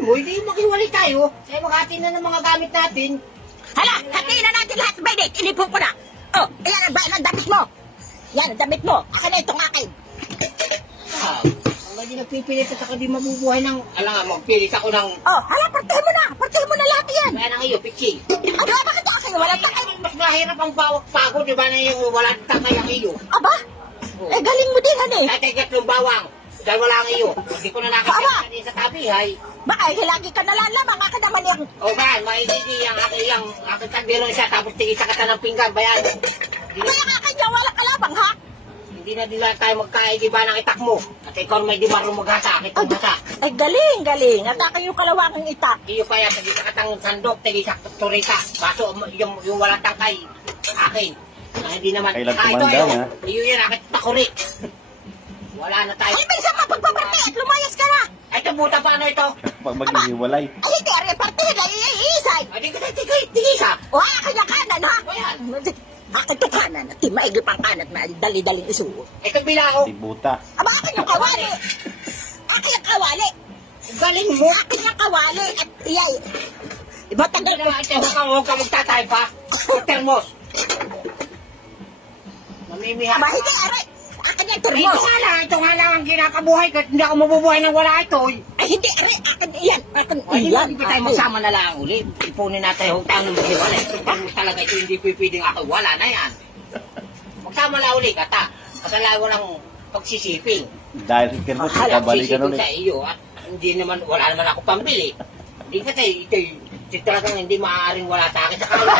mo, hindi maghiwalay tayo. Sa'yo maghati na ng mga gamit natin. Hala, hatiin na natin lahat, Baydit. Inipon ko na. Oh, ayan ang damit mo. Yan, ang damit mo. Akin na itong akin. Ang hindi nagpipilit at saka di mabubuhay ng... Alam nga, magpilit ako ng... Oh, hala, partihin mo na. Partihin mo na lahat yan. Kaya nang iyo, Pichi. Ano, bakit ito akin? Walang takay. Mas mahirap ang pagod, di ba na yung walang takay ang iyo? Aba, eh galing mo din, hani. Tatigat yung bawang. Dahil wala ang iyo. Hindi ko na nakakita kanina sa tabi, hay. Ba, ay, lagi ka nalalamang. Aka naman yung... O ba, maigigi ang aking tagdilo isa, tapos tigil sa kata ng pinggan, bayan. Kaya nga kanya, walang kalabang, ha? Hindi na nila tayo magkaigiba ng itak mo. At ikaw may di marunong maghasa, akit ang hasa. Ay, galing, galing. At akin yung kalawang itak. Iyo kaya, tigil sa katang sandok, tigil sa turita. Baso, yung walang tangkay, akin. Na hindi naman, Kailan ito tumanda, yun. ha? Iyo yan, akit takuri. Wala na tayo. Ay, minsan mapagpaparte at lumayas ka na. Ay, ito buta paano ito? Pag maghihiwalay. Ay, hindi, ari, partihin na, iisay. Ay, di ko tayo tigisa. O, akin yung kanan, ha? Ayan. Akin to kanan, at di maigip ang kanan na dali-daling isuot. Ito bilao. Tibuta. Aba, akin yung kawali. Akin yung kawali. Galing mo. Akin yung kawali. At iyay. Iba Hindi tagal ko. na, ito, huwag ka magtatay pa. Termos. Mamimiha. Aba, hindi, ari. Akin yung Ito turmos. nga lang ang kinakabuhay ko. Hindi ako mabubuhay nang wala ito. Ay, hindi, ari. Akin, iyan. Akin, Ay, iyan. hindi tayo magsama na lang ulit. Ipunin natin yung utang ng maghiwala. Ito termos talaga ito. Hindi pwedeng ako. Wala na yan. Magsama na ulit, kata. Kasala walang pagsisiping. Dahil si Kermos, kabalikan Sisiping ulit. sa iyo at hindi naman, wala naman ako pambili. Hindi kasi ito talagang hindi maaaring wala sa akin sa kanya.